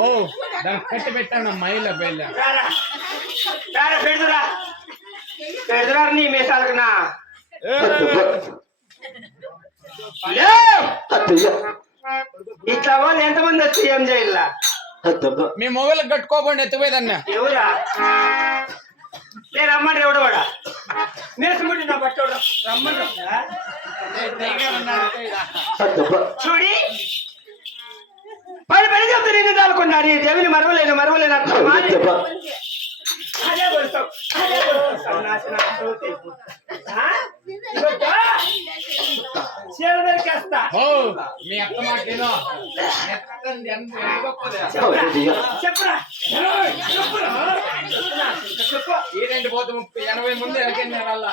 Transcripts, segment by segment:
ఓ దాన్ని కట్టి పెట్టాను మైల బయలు పెడుదురా పెడుదురా నీ మీసాలకునా ఇట్లా వాళ్ళు ఎంతమంది వచ్చి ఏం చేయాల మీ మొగలకు కట్టుకోబండి ఎత్తుపోయేదన్న ఎవరా రమ్మండి ఎవడవాడా నేర్చుకుంటే నా పట్టోడు రమ్మండి చూడి పది పని చెప్తే నిన్ను దాలుకున్నారు దేవిని మరవలేను అదే కొలుస్తావు మీ అక్క మాటేనో చెప్పురా ఈ 2 పోతే 80 ముందు వెనకెళ్ళిన వాళ్ళ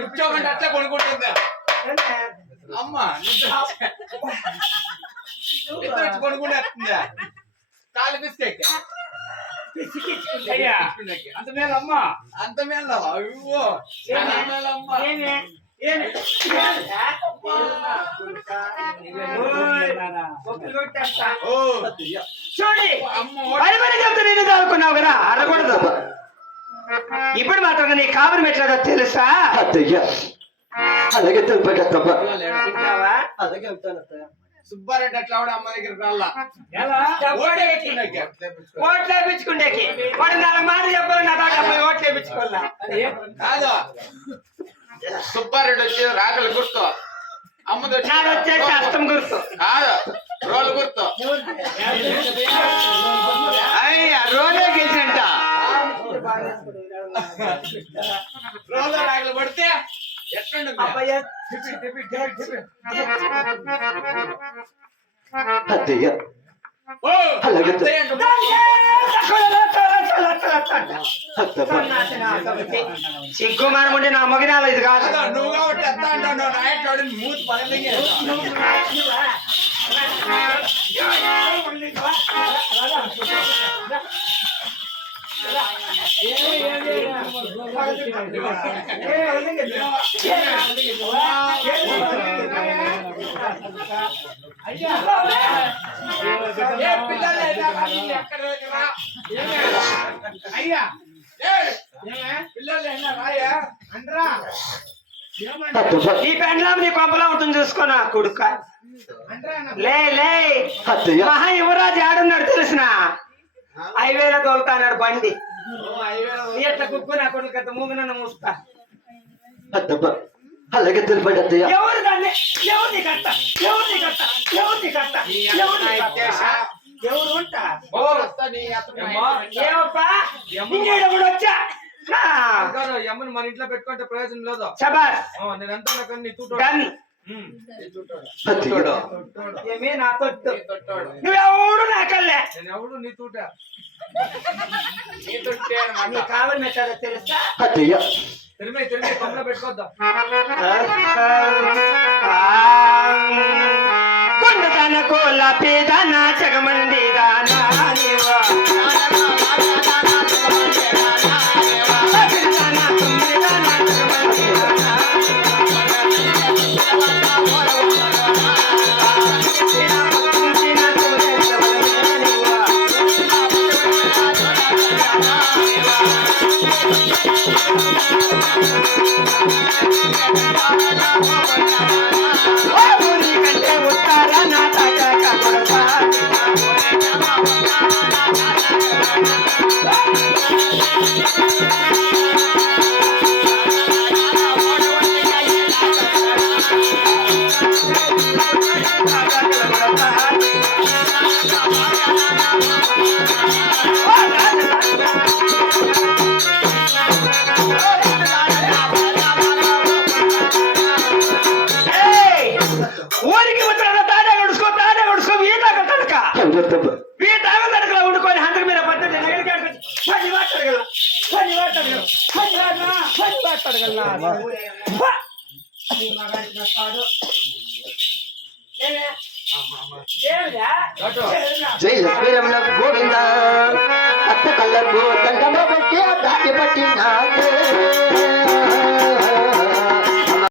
కూర్చోమంటే అట్లా కొనుక్కుంటుందా అమ్మ కొనుక్కుంటుందా కాలు బిస్కెట్ అంత మేల అమ్మ అంత మేళ అయ్యో అమ్మ చూడి పని పని చెప్తే నేను దాడుకున్నావు కదా అరకూడదు ఇప్పుడు మాత్రం నీ కాబరి మెట్లేదో తెలుసా అలాగే తెలిపేటమ్మా అలాగే సుబ్బారెడ్డి అట్లా అమ్మ దగ్గరికి రాలా ఓట్లు వేయించుకుండేకి వాడు 4 మాట చెప్పాలి నా తాట ఓట్లు వేయించుకోవాలా కాదు సుబ్బారెడ్డి వచ్చి రాకలు గుర్తు అమ్మతో వచ్చేసి అస్తం గుర్తు కాదు రోలు గుర్తు రోజే గెలిచినంట రోలు రాకలు పడితే ఎట్లుంటుంది సిగ్గు మనముంటే నా మగినాలు ఇది కాదు నువ్వు కాబట్టి ఎంత అంటావు రాయట్లాడు మూతి పదలింగే అయ్యా పిల్లలు రాయా అంటరా ఈ పెండ్లాం నీ కొంపలా ఉంటుంది చూసుకోనా కొడుక లే మహా యువరాజు ఆడున్నాడు తెలిసిన 5,000 తోలుతాడు బండి ఎట్లా కుక్కు నా కొడుకు మూగిన మూస్తా అలాగే తెలిపేట ఎవరు దాన్ని ఎవరిని కట్ట ఎవరు ఉంటా ఏమప్పా ఇంకేడప్పుడు వచ్చా ఎమ్మని మన ఇంట్లో పెట్టుకుంటే ప్రయోజనం లేదు శబాష్ నేను ఎంత ఏమే నా తొట్టు నువ్వెవడు నాకల్లే నేను ఎవడు నీ తూట నీ కావాలి మెట్టాలో తెలుసా తిరిగి కొమ్మలో పెట్టుకోద్దాం కొండదన కోల పేదన జగమంది దానా వండుకొని హంతకు మీద పద్ధతి జై లక్ష్మీరమణ గోవింద అత్త కళ్ళకు దండమ పెట్టి దాటి పట్టినాడు